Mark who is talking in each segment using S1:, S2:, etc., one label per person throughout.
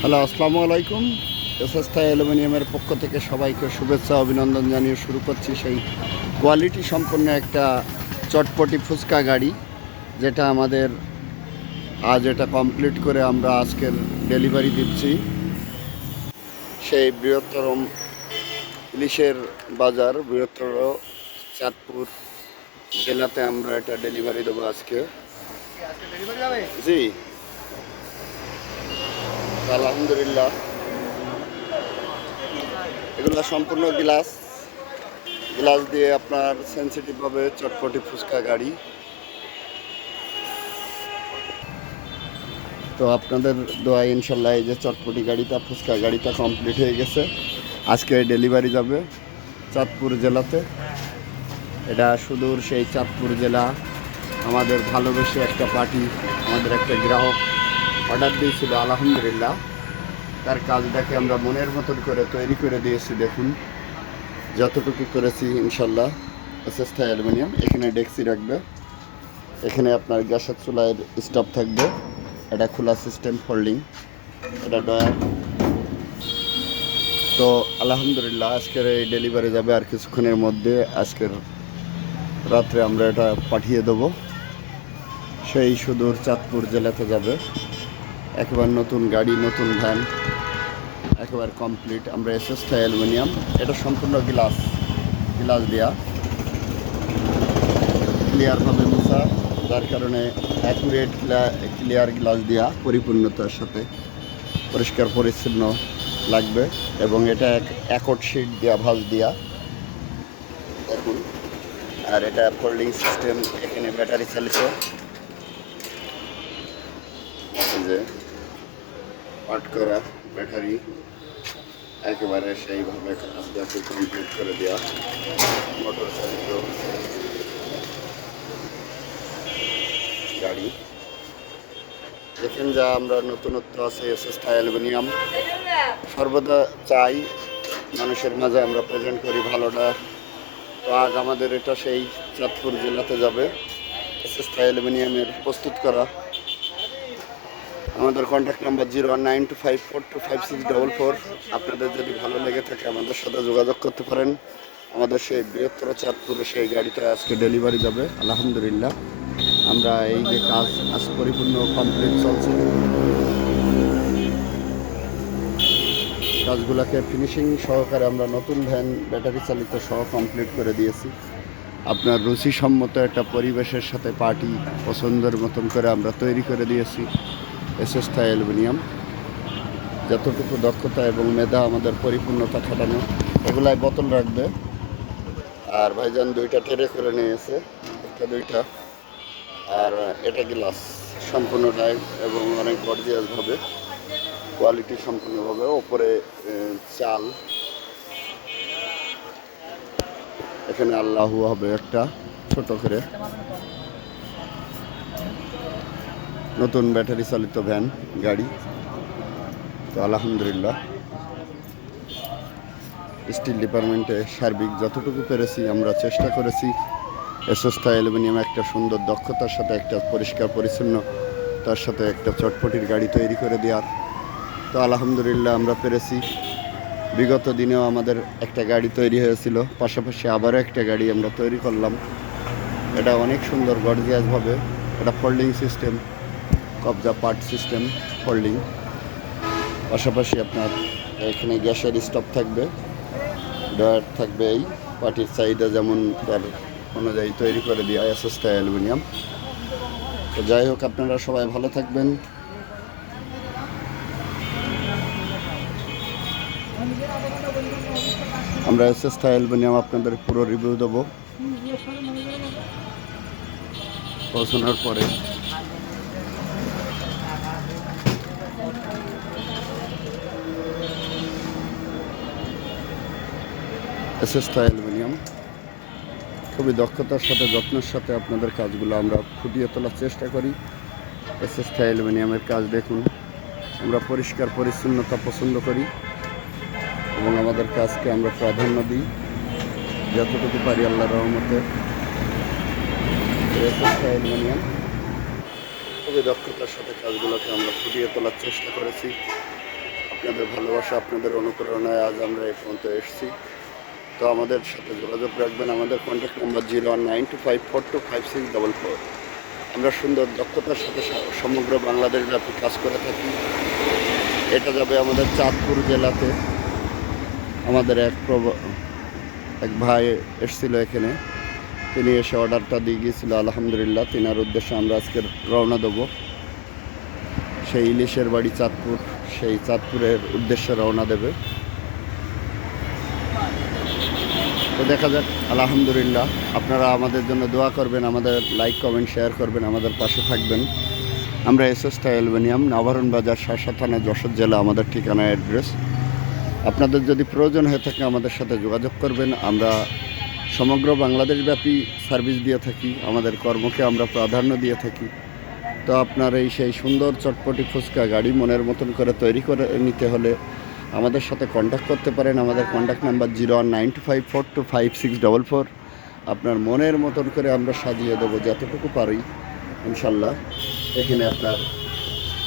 S1: Hello আসসালামু আলাইকুম। এসএসথাই অ্যালুমিনিয়ামের পক্ষ থেকে সবাইকে শুভেচ্ছা অভিনন্দন জানিয়ে শুরু করছি সেই কোয়ালিটি সম্পন্ন একটা চটপটি ফুচকা গাড়ি যেটা আমাদের আজ এটা কমপ্লিট করে আমরা আজকের ডেলিভারি দিচ্ছি। সেই বৃহত্তর ইলিশের বাজার বৃহত্তর চাঁদপুর জেলাতে আমরা এটা ডেলিভারি দেবো আজকে। জি। আলহামদুলিল্লাহ। এগুলো সম্পূর্ণ গ্লাস। গ্লাস দিয়ে আপনার সেন্সিটিভভাবে চটপটি ফুচকা গাড়ি। তো আপনাদের দোয়া ইনশাল্লাহ এই যে চটপটি গাড়িটা, ফুচকা গাড়িটা কমপ্লিট হয়ে গেছে। আজকে ডেলিভারি যাবে চাঁদপুর জেলাতে। এটা সুদূর সেই চাঁদপুর জেলা। আমাদের ভালোবেসে একটা পার্টি আমাদের একটা গ্রাহক। অর্ডার দিয়েছিল, আলহামদুলিল্লাহ। তার কাজটাকে আমরা মনের মতন করে তৈরি করে দিয়েছি, দেখুন। যতটুকু করেছি, ইনশাল্লাহ এসএসথাই অ্যালুমিনিয়াম। এখানে ডেক্সি রাখবে। এখানে আপনার গ্যাসের চুলার স্টপ থাকবে। এটা খোলা সিস্টেম, ফোল্ডিং। এটা ডয়ার তো, আলহামদুলিল্লাহ, আজকের এই ডেলিভারি যাবে আর কিছুক্ষণের মধ্যে। আজকের রাত্রে আমরা এটা পাঠিয়ে দেবো। সেই সুদূর চাঁদপুর জেলাতে যাবে। একেবারে নতুন গাড়ি, নতুন ভ্যান, একেবারে কমপ্লিট আমরা এসএসটা অ্যালুমিনিয়াম। এটা সম্পূর্ণ গ্লাস গ্লাস দেওয়া ক্লিয়ারভাবে মোছা, যার কারণে অ্যাকুরেট ক্লিয়ার গ্লাস দেওয়া পরিপূর্ণতার সাথে। পরিষ্কার, পরিচ্ছন্ন লাগবে। এবং এটা এক একট শিট দেওয়া ভাঁজ দেওয়া দেখুন। আর এটা ফোল্ডিং সিস্টেম এখানে ব্যাটারি চালিত। যে। পাট করা ব্যাটারি একেবারে সেইভাবে কাজটাকে কমপ্লিট করে দেওয়া মোটর চালিত গাড়ি। দেখেন যা আমরা নতুনত্ব আছে এস এস অ্যালুমিনিয়াম। সর্বদা চাই মানুষের মাঝে আমরা প্রেজেন্ট করি ভালোটা। তো আজ আমাদের এটা সেই চাঁদপুর জেলাতে যাবে। এস এস অ্যালুমিনিয়ামের প্রস্তুত করা। আমাদের contact number zero one nine two five four two five six double four আপনাদের যদি ভালো লেগে থাকে আমাদের সাথে যোগাযোগ করতে পারেন। আমাদের সেই বৃহত্তর চাঁদপুরে সেই গাড়িটা আজকে ডেলিভারি যাবে, আলহামদুলিল্লাহ। আমরা এই যে কাজ আজ পরিপূর্ণ কমপ্লিট চলছে। কাজগুলোকে ফিনিশিং সহকারে আমরা নতুন ভ্যান ব্যাটারি চালিত সহ কমপ্লিট করে দিয়েছি। আপনার রুচিসম্মত একটা পরিবেশের সাথে পার্টি পছন্দের মতন করে আমরা তৈরি করে দিয়েছি। এসএসথা অ্যালুমিনিয়াম। যতটুকু দক্ষতা এবং মেধা আমাদের পরিপূর্ণতা খাটানো, এগুলাই বোতল রাখবে। আর ভাইজান দুইটা টেরে করে নিয়েছে একটা দুইটা। আর এটা গ্লাস সম্পূর্ণটাই এবং অনেক গর্জিয়াসভাবে কোয়ালিটি সম্পূর্ণভাবে ওপরে চাল। এখানে আল্লাহু হবে একটা, ছোট করে। নতুন ব্যাটারি চালিত ভ্যান, গাড়ি। তো আলহামদুলিল্লাহ। স্টিল ডিপার্টমেন্টে সার্বিক যতটুকু পেরেছি আমরা চেষ্টা করেছি। এসোস্তা অ্যালুমিনিয়াম একটা সুন্দর দক্ষতার সাথে, একটা পরিষ্কার পরিচ্ছন্ন, তার সাথে একটা চটপটির গাড়ি তৈরি করে দেওয়ার। তো আলহামদুলিল্লাহ আমরা পেরেছি। বিগত দিনেও আমাদের একটা গাড়ি তৈরি হয়েছিল, পাশাপাশি আবারও একটা গাড়ি আমরা তৈরি করলাম। এটা অনেক সুন্দর, গর্জিয়াসভাবে। এটা ফোল্ডিং সিস্টেম। কবজা পার্ট সিস্টেম ফোল্ডিং পাশাপাশি আপনার এখানে গ্যাসের স্টপ থাকবে ডয়ার থাকবে এই পার্টির চাহিদা যেমন তার অনুযায়ী তৈরি করে দেওয়া এসএসটা অ্যালুমিনিয়াম। তো যাই হোক, আপনারা সবাই ভালো থাকবেন। আমরা এসএসটা অ্যালুমিনিয়াম আপনাদের পুরো রিভিউ দেবো। পৌঁছানোর পরে এসএসটা অ্যালুমিনিয়াম খুবই দক্ষতার সাথে, যত্নের সাথে আপনাদের কাজগুলো আমরা ফুটিয়ে তোলার চেষ্টা করি। এসএসটা অ্যালুমিনিয়ামের কাজ দেখুন। আমরা পরিষ্কার, পরিচ্ছন্নতা পছন্দ করি এবং আমাদের কাজকে আমরা প্রাধান্য দিই। যতটুকু পারি আল্লাহ রহমতে। এসএসটা অ্যালুমিনিয়াম খুবই দক্ষতার সাথে কাজগুলোকে আমরা ফুটিয়ে তোলার চেষ্টা করেছি। আপনাদের ভালোবাসা, আপনাদের অনুপ্রেরণায় আজ আমরা এই পর্যন্ত এসেছি। তো আমাদের সাথে যোগাযোগ রাখবেন। আমাদের contact number zero one nine two five four two five six double four আমরা সুন্দর দক্ষতার সাথে সমগ্র বাংলাদেশ ব্যাপী কাজ করে থাকি। এটা যাবে আমাদের চাঁদপুর জেলাতে। আমাদের এক এক ভাই এসেছিল এখানে। তিনি এসে অর্ডারটা দিয়ে গিয়েছিল, আলহামদুলিল্লাহ। তিনার উদ্দেশ্যে আমরা আজকে রওনা দেবো। সেই ইলিশের বাড়ি চাঁদপুর। সেই চাঁদপুরের উদ্দেশ্যে রওনা দেবে। তো দেখা যাক, আলহামদুলিল্লাহ। আপনারা আমাদের জন্য দোয়া করবেন, আমাদের লাইক কমেন্ট শেয়ার করবেন, আমাদের পাশে থাকবেন। আমরা এস এসএসটা অ্যালবেনিয়াম নবারণ বাজার, শাসা থানা, যশোর জেলা, আমাদের ঠিকানা অ্যাড্রেস আপনাদের যদি প্রয়োজন হয়ে থাকে আমাদের সাথে যোগাযোগ করবেন, আমরা সমগ্র বাংলাদেশব্যাপী সার্ভিস দিয়ে থাকি, আমাদের কর্মকে আমরা প্রাধান্য দিয়ে থাকি। তো আপনার এই সেই সুন্দর চটপটি ফুচকা গাড়ি মনের মতন করে তৈরি করে নিতে হলে আমাদের সাথে কন্ট্যাক্ট করতে পারেন। আমাদের contact number zero one nine two five four two five six double four আপনার মনের মতন করে আমরা সাজিয়ে দেবো যতটুকু পারি, ইনশাল্লাহ। এখানে আপনার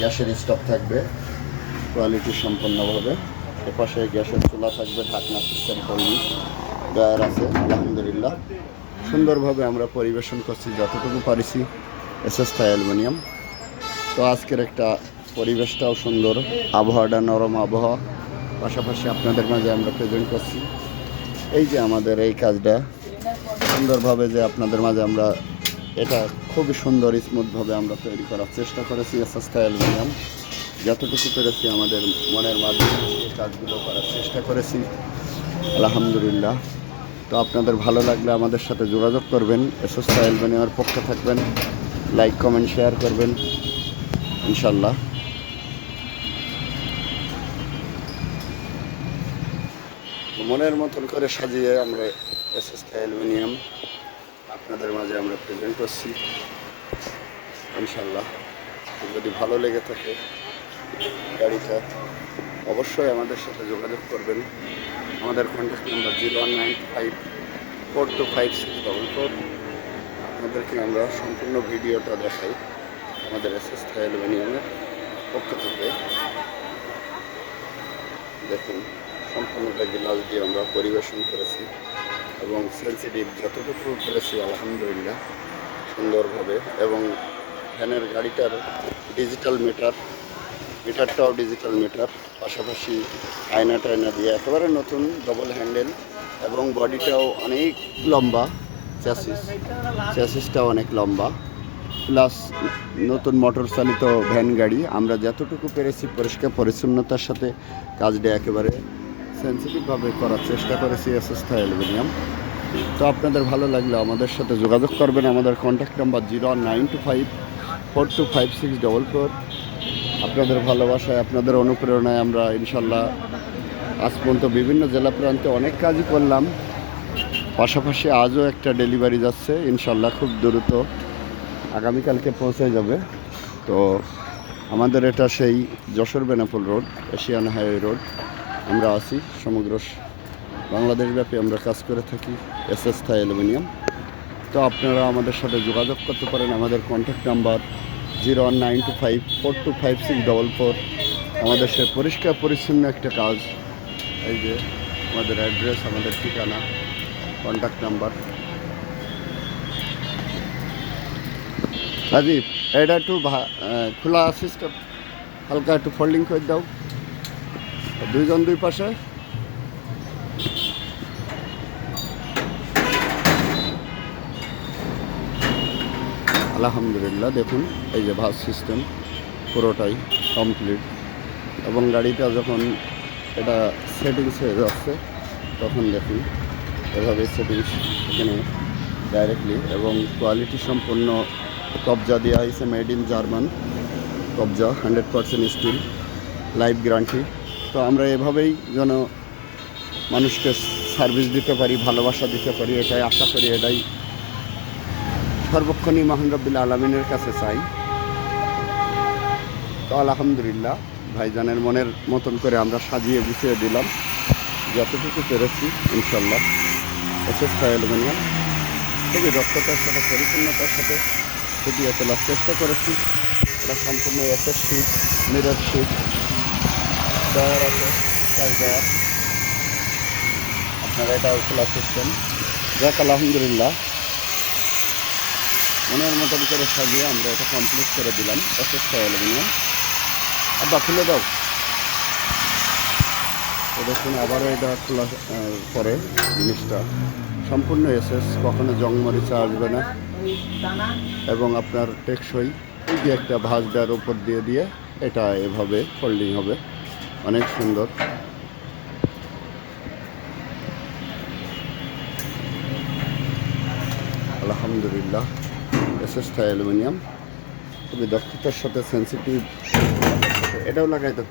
S1: গ্যাসের স্টপ থাকবে কোয়ালিটি সম্পন্নভাবে। এপাশে গ্যাসের চুলা থাকবে, ঢাকনা সিস্টেম করলি ড্রয়ার আছে, আলহামদুলিল্লাহ। সুন্দরভাবে আমরা পরিবেশন করছি, যতটুকু পারিছি এসএসটা অ্যালুমিনিয়াম। তো আজকের একটা পরিবেশটাও সুন্দর, আবহাওয়াটা নরম আবহাওয়া। পাশাপাশি আপনাদের মাঝে আমরা প্রেজেন্ট করছি। এই যে আমাদের এই কাজটা, সুন্দরভাবে যে আপনাদের মাঝে আমরা এটা খুবই সুন্দর, স্মুথভাবে আমরা তৈরি করার চেষ্টা করেছি এসএসটা অ্যালুমিনিয়াম যতটুকু পেরেছি আমাদের মনের মাধ্যমে এই কাজগুলো করার চেষ্টা করেছি। আলহামদুলিল্লাহ। তো আপনাদের ভালো লাগলে আমাদের সাথে যোগাযোগ করবেন এসএসটা অ্যালুমিনিয়ামের পক্ষে থাকবেন, লাইক, কমেন্ট, শেয়ার করবেন। ইনশাল্লাহ। মনের মতন করে সাজিয়ে আমরা এসএস অ্যালুমিনিয়াম আপনাদের মাঝে আমরা প্রেজেন্ট করছি। ইনশাল্লাহ যদি ভালো লেগে থাকে গাড়িটা, অবশ্যই আমাদের সাথে যোগাযোগ করবেন। আমাদের contact number zero one nine five four two five six double four আপনাদেরকে আমরা সম্পূর্ণ ভিডিওটা দেখাই আমাদের এস এস অ্যালুমিনিয়ামের পক্ষ থেকে। দেখুন। সম্পূর্ণটা গ্লাস দিয়ে আমরা পরিবেশন করেছি এবং সেন্সিটিভ যতটুকু করেছি আলহামদুলিল্লাহ, সুন্দরভাবে এবং ভ্যানের গাড়িটার ডিজিটাল মিটার মিটারটাও ডিজিটাল মিটার পাশাপাশি আয়না টায়না দিয়ে একেবারে নতুন ডবল হ্যান্ডেল এবং বডিটাও অনেক লম্বা চ্যাসিস চ্যাসিসটাও অনেক লম্বা। প্লাস নতুন মোটর চালিত ভ্যান গাড়ি, আমরা যতটুকু পেরেছি পরিষ্কার পরিচ্ছন্নতার সাথে কাজটা একেবারে সেন্সিটিভভাবে করার চেষ্টা করেছি এসএসটা অ্যালুমিনিয়াম। তো আপনাদের ভালো লাগলে আমাদের সাথে যোগাযোগ করবেন। আমাদের contact number zero nine two five four two five six double four আপনাদের ভালোবাসায়, আপনাদের অনুপ্রেরণায় আমরা ইনশাল্লাহ আজ পর্যন্ত বিভিন্ন জেলা প্রান্তে অনেক কাজই করলাম। পাশাপাশি আজও একটা ডেলিভারি যাচ্ছে, ইনশাল্লাহ খুব দ্রুত। আগামীকালকে পৌঁছে যাবে। তো আমাদের এটা সেই Jessore Benapole road, Asian highway road. আমরা আছি সমগ্র বাংলাদেশব্যাপী আমরা কাজ করে থাকি এস এস থাই অ্যালুমিনিয়াম। তো আপনারা আমাদের সাথে যোগাযোগ করতে পারেন, আমাদের contact number zero one nine two five four two five six double four আমাদের সে পরিষ্কার পরিচ্ছন্ন একটা কাজ, এই যে আমাদের অ্যাড্রেস আমাদের ঠিকানা কন্ট্যাক্ট নাম্বার রাজীব এটা একটু খোলা সিস্টেম হালকা একটু ফোল্ডিং করে দাও। দুইজন দুই পাশে। আলহামদুলিল্লাহ, দেখুন, এই যে ভাস সিস্টেম পুরোটাই কমপ্লিট এবং গাড়িটা যখন এটা সেটিংস হয়ে যাচ্ছে, তখন দেখুন, এভাবে সেটিংস এখানে ডাইরেক্টলি এবং কোয়ালিটি সম্পন্ন কবজা দেওয়া হয়েছে মেড ইন জার্মান কবজা hundred percent steel life guarantee তো আমরা এভাবেই যেন মানুষকে সার্ভিস দিতে পারি, ভালোবাসা দিতে পারি, এটাই আশা করি, এটাই সর্বক্ষণই মহান রব্বিল আলমিনের কাছে চাই। তো আলহামদুলিল্লাহ, ভাইজানের মনের মতন করে আমরা সাজিয়ে গুছিয়ে দিলাম। যতটুকু পেরেছি ইনশাল্লাহ এসএস অ্যালুমিনিয়াম খুবই দক্ষতার সাথে, পরিপূর্ণতার সাথে ফুটিয়ে তোলার চেষ্টা করেছি। এটা সম্পূর্ণ SS sheet mirror sheet drawer আছে, চার ডয়ার আপনারা এটাও খোলা সিস্টেম যাক, আলহামদুলিল্লাহ। মনের মতন করে সাজিয়ে আমরা এটা কমপ্লিট করে দিলাম। এসএসটা অ্যালুমিনিয়াম আব্বা, খুলে দাও। তো দেখুন, আবারও এটা খোলা পরে জিনিসটা। সম্পূর্ণ এসএস, কখনো জং মরিচা আসবে না। এবং আপনার টেকসই যে একটা ভাঁজ দেওয়ার উপর দিয়ে দিয়ে এটা এভাবে ফোল্ডিং হবে। অনেক সুন্দর। আলহামদুলিল্লাহ এসএসটা অ্যালুমিনিয়াম। খুবই দক্ষতার সাথে সেন্সিটিভ এটাও লাগাই তো।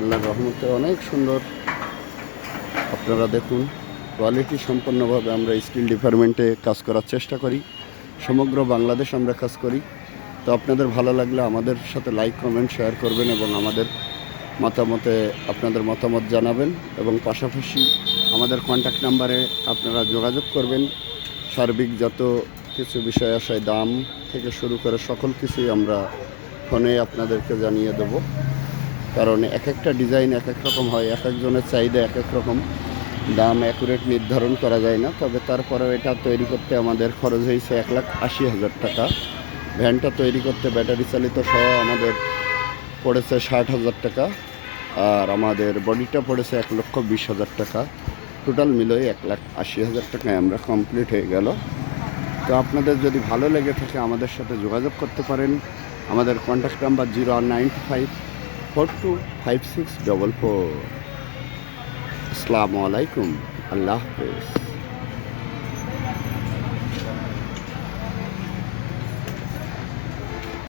S1: আল্লাহর রহমতে অনেক সুন্দর। আপনারা দেখুন কোয়ালিটি সম্পন্নভাবে আমরা স্কিল ডিপার্টমেন্টে কাজ করার চেষ্টা করি। সমগ্র বাংলাদেশ আমরা কাজ করি। তো আপনাদের ভালো লাগলে আমাদের সাথে লাইক কমেন্ট শেয়ার করবেন এবং আমাদের মতামতে আপনাদের মতামত জানাবেন এবং পাশাপাশি আমাদের কন্ট্যাক্ট নাম্বারে আপনারা যোগাযোগ করবেন। সার্বিক যত কিছু বিষয় আসে দাম থেকে শুরু করে সকল কিছুই আমরা ফোনে আপনাদেরকে জানিয়ে দেব। কারণ এক একটা ডিজাইন এক এক রকম হয়, এক একজনের চাহিদা এক এক রকম। দাম অ্যাকুরেট নির্ধারণ করা যায় না, তবে তারপরেও এটা তৈরি করতে আমাদের খরচ হয়েছে এক লাখ আশি হাজার টাকা। ভ্যানটা তৈরি করতে ব্যাটারি চালিত সহ আমাদের পড়েছে ষাট হাজার টাকা, আর আমাদের বডিটা পড়েছে এক লক্ষ বিশ হাজার টাকা। টোটাল মিলিয়ে এক লাখ আশি হাজার টাকায় আমরা কমপ্লিট হয়ে গেল। তো আপনাদের যদি ভালো লেগে থাকে আমাদের সাথে যোগাযোগ করতে পারেন। আমাদের contact number zero nine five four two five six double four. আসসালামু আলাইকুম। আল্লাহ হাফেজ।